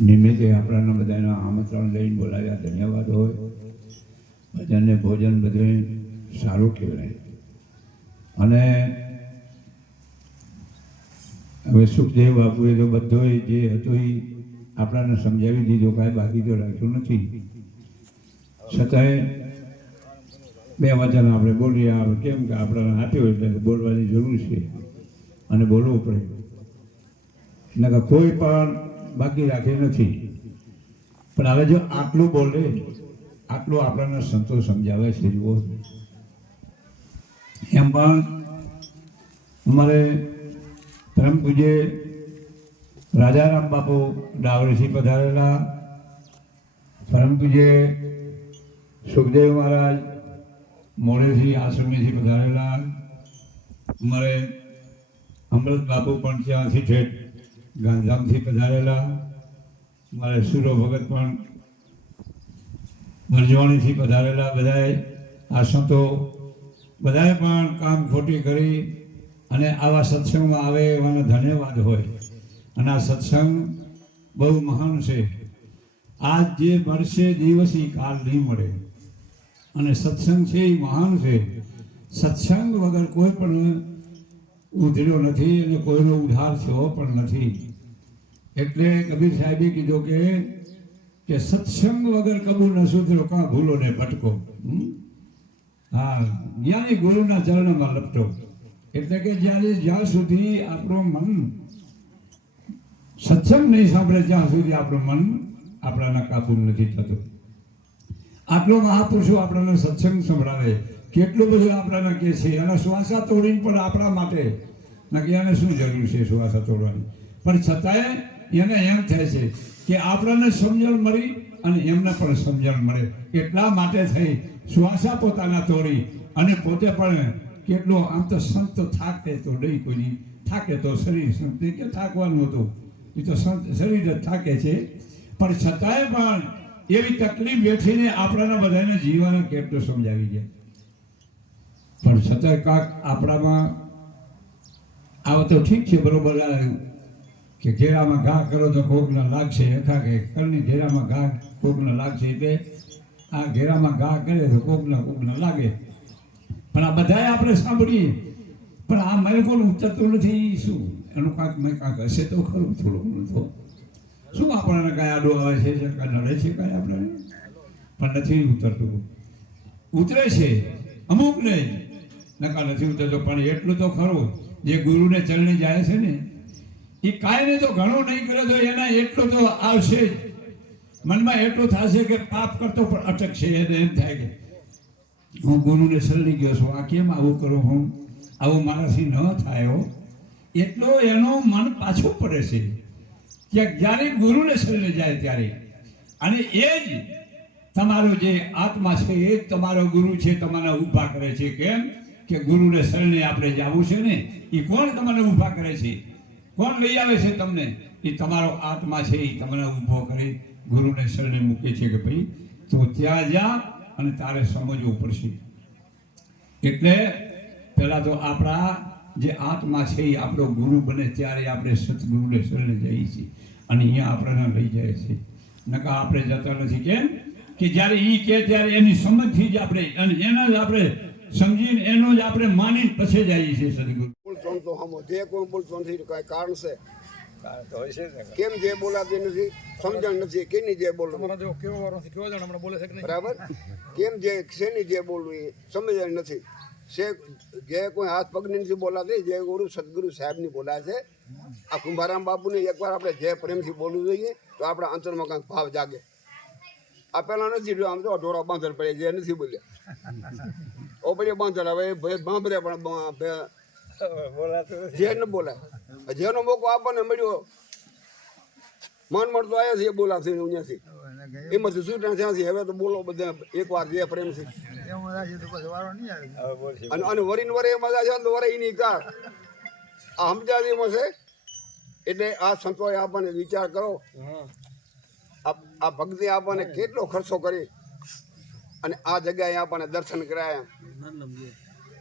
નિમિત્તે આપણાના બધાના આમંત્રણ લઈને બોલાવ્યા. ધન્યવાદ હોય. ભજનને ભોજન બધું સારું કહેવાય. અને હવે સુખદેવ બાપુએ તો બધો જે હતો એ આપણાને સમજાવી દીધો, કાંઈ બાકી તો રાખ્યું નથી. છતાંય બે વચન આપણે બોલીએ. આપણે કેમ કે આપણાને આપ્યો એટલે બોલવાની જરૂર છે. અને બોલવું પડે. નકર કોઈ પણ બાકી રાખે નથી. પણ હવે જો આટલું બોલે, આટલું આપણને સંતો સમજાવે છે, જુઓ. એમ પણ અમારે પરમ પૂજ્ય રાજારામ બાપુ ડાવરેથી પધારેલા પરમ પૂજ્ય સુખદેવ મહારાજ મોડેથી આશ્રમેથી પધારેલા. અમારે અમૃત બાપુ પણ ત્યાંથી ઠેઠ ગાંધીધામથી પધારેલા મારે સુરો ભગત પણ ભરજવાણીથી પધારેલા બધાએ આ સંતો બધાએ પણ કામ ખોટી કરી અને આવા સત્સંગમાં આવે એવાનો ધન્યવાદ હોય. અને આ સત્સંગ બહુ મહાન છે. આજ જે મળશે દિવસ એ કાલ નહીં મળે. અને સત્સંગ છે એ મહાન છે. સત્સંગ વગર કોઈ પણ ઉધર્યો નથી અને કોઈનો ઉધાર થયો પણ નથી. એટલે કબીર સાહેબે કીધું કે કે સત્સંગ વગર કબૂલ ન સુધરો કાં ભૂલો ને ભટકો હા જ્ઞાની ગુરુના ચરણમાં લપટો. એટલે કે જ્યારે જ્યાં સુધી આપણું મન સત્સંગ નહીં સાંભળે, ત્યાં સુધી આપણું મન આપણાના કાબુ નથી થતું. આટલો મહાપુરુષો આપણને સત્સંગ સંભળાવે. કેટલું બધું આપણાને કહે છે? એના શ્વાસા તોડીને પણ આપણા માટે. નક્કી એને શું જરૂર છે શ્વાસા તોડવાની? પણ છતાંય એને એમ થાય છે કે આપણને સમજણ મળી અને એમને પણ સમજણ મળે. એટલા માટે થઈ શ્વાસા પોતાના તોડી અને પોતે પણ કેટલો આમ તો સંત થાકે તો નહીં કોઈની. થાકે તો શરીર સંત. કે થાકવાનું હતું? એ તો સંત શરીર જ થાકે છે. પણ છતાંય પણ એવી તકલીફ બેઠીને આપણાને બધાને જીવન કેટલું સમજાવી જાય પણ કાંક આપણામાં આ તો ઠીક છે, બરોબર કે ઘેરામાં ઘા કરો તો કોકને લાગશે યથા કે કરની ઘેરામાં ઘા કોકને લાગશે એટલે આ ઘેરામાં ઘા કરે તો કોકને કોકને લાગે. પણ આ બધાએ આપણે સાંભળીએ. પણ આ મને કોણ ઉતરતું નથી, શું? એનું કાંક મેં કાંક હશે તો ખરું, થોડું ઘણું તો. શું આપણને કાંઈ આડું આવે છે કાંઈ નડે છે કાંઈ આપણને? પણ નથી ઉતરતું. ઉતરે છે અમુક નહીં નકા નથી ઉતરતો. પણ એટલું તો ખરું, જે ગુરુને ચરણે જાય છે ને, એ કાંઈ નહીં તો ઘણું નહીં કરે તો એના એટલું તો આવશે જ. મનમાં એટલું થશે કે પાપ કરતો પણ અટકશે એને એમ થાય કે હું ગુરુને શરણી ગયો છું. આ કેમ આવું કરું હું? આવું મારાથી ન થાય એટલો એનો મન પાછું પડે છે. કે જ્યારે ગુરુને શરણે જાય ત્યારે. અને એ જ તમારો જે આત્મા છે, એ જ તમારો ગુરુ છે, તમારા ઊભા કરે છે. કેમ? કે ગુરુને શરણે આપણે જવું છે ને એ કોણ તમને ઊભા કરે છે? કોણ લઈ આવે છે તમને? એ તમારો આત્મા છે એ તમને ઊભો કરી. ગુરુને શરણે મૂકે છે કે ભાઈ, તો ત્યાં જા અને તારે સમજવું પડશે. એટલે પહેલાં તો આપણા જે આત્મા છે એ આપણો ગુરુ બને ત્યારે આપણે સદગુરુને શરણે જઈએ છીએ. અને અહીંયા આપણને લઈ જાય છે. નકા આપણે જતા નથી. કેમ? કે જ્યારે એ કે ત્યારે એની સમજથી જ આપણે, અને એના જ આપણે સમજીને એનો જ આપણે માની પછી જઈએ છીએ સદગુરુ. બોલ ત્રણ તો હમો જે કોઈ બોલ ત્રણથી કઈ કારણ છે? કેમ જે બોલાતી નથી? સમજણ નથી કેની જે બોલવું? તમારો જો કેવો વારો છે કેવો જણ હમણાં બોલે છે કે નહીં? બરાબર? કેમ જે શેની જે બોલવું એ સમજણ નથી. જે જે કોઈ હાથ પગની નથી બોલાતી જે ગુરુ સદગુરુ સાહેબની બોલાય છે આ કુંભારામ બાપુને એકવાર આપણે જે પ્રેમથી બોલવું જોઈએ તો આપણા અંતરમાં કાંઈક ભાવ જાગે. આ પહેલાં નથી જોયું આમ તો ઢોરા બાંધણ પડે જે નથી બોલ્યા. ઓ પછી બાંધર હવે ભેદ બાંભરે પણ ભે- બોલાય. જેનો મોકો આપણને મળ્યો મન મળતો આવ્યા છે એ બોલાશે અહીંયાથી એમાંથી છૂટા ત્યાંથી હવે તો બોલો બધા એકવાર જે પ્રેમથી અને અને વરીને વરે મજા છે તો વરે એની કાર આ સમજાવીમાં છે એટલે આ સંતોએ આપણને વિચાર કરો આ આ ભક્તિ આપણને કેટલો ખર્ચો કરી અને આ જગ્યાએ આપણને દર્શન કરાયા.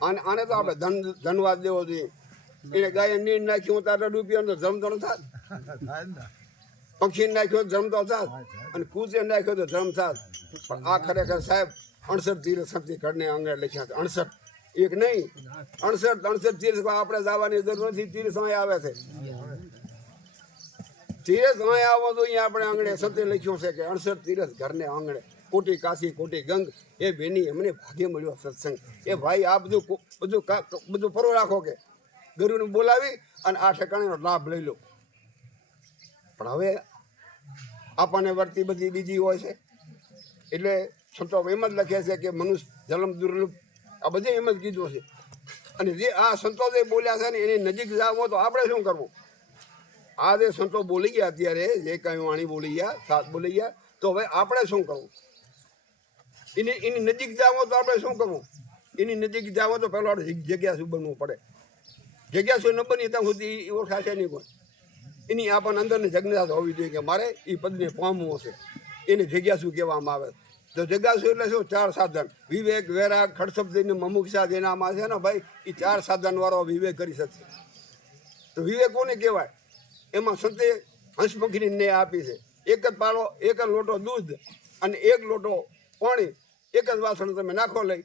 અને આને તો આપણે ધન ધનવાદ દેવો જોઈએ. એને ગાય નીર નાખ્યું તારે ડૂબ્યો તો ધર્મ તો ન પક્ષી નાખ્યો જમતો થાત. અને કૂચે નાખ્યો તો જમ થાત. પણ આ ખરેખર સાહેબ અણસઠ તીરથ શક્તિ ઘરને અંગે લખ્યા છે. અણસઠ એક નહીં. અણસઠ અણસઠ તીરથ આપણે જવાની જરૂર નથી. તીરથ અહીં આવે છે. તીરથ અહીં આવો તો અહીંયા આપણે આંગણે સત્ય લખ્યું છે કે અણસઠ તીરથ ઘરને આંગણે. કોટી કાશી, કોટી ગંગ, એ બેની અમને ભાગ્ય મળ્યો સત્સંગ. એ ભાઈ, આ બધું બધું બધું ફરો રાખો કે. ગુરુને બોલાવી અને આ ઠેકાણાનો લાભ લઈ લો. પણ હવે આપણને વર્તી બધી બીજી હોય છે. એટલે સંતો એમ જ લખે છે કે મનુષ્ય જન્મ દુર્લભ. આ બધે એમ જ કીધું છે. અને જે આ સંતો જે બોલ્યા છે ને એની નજીક જાવ તો આપણે શું કરવું? આ જે સંતો બોલી ગયા અત્યારે, જે કઈ વાણી બોલી ગયા, સાત બોલી ગયા, તો હવે આપણે શું કરવું? એની એની નજીક જાવો તો આપણે શું કરવું? એની નજીક જાવ તો પહેલાં જગ્યા શું બનવું પડે? જગ્યા શું ન બની ત્યાં સુધી એ ઓળખાશે નહીં કોઈ. એની આપણને અંદરની જગ્યા હોવી જોઈએ કે મારે એ પદને પામવું છે એને શું કહેવામાં આવે? તો જગ્યા શું એટલે શું? ચાર સાધન. વિવેક, વેરાગ ખડશબ્દ ને મમુક્ષા જેનામાં છે ને ભાઈ એ ચાર સાધનવાળો વિવેક કરી શકશે તો વિવેક કોને કહેવાય? એમાં સંતે હંસમુખીની ન્યાય આપી છે. એક જ પાલો એક જ લોટો દૂધ અને એક લોટો પાણી. એક જ વાસણ તમે નાખો લઈ.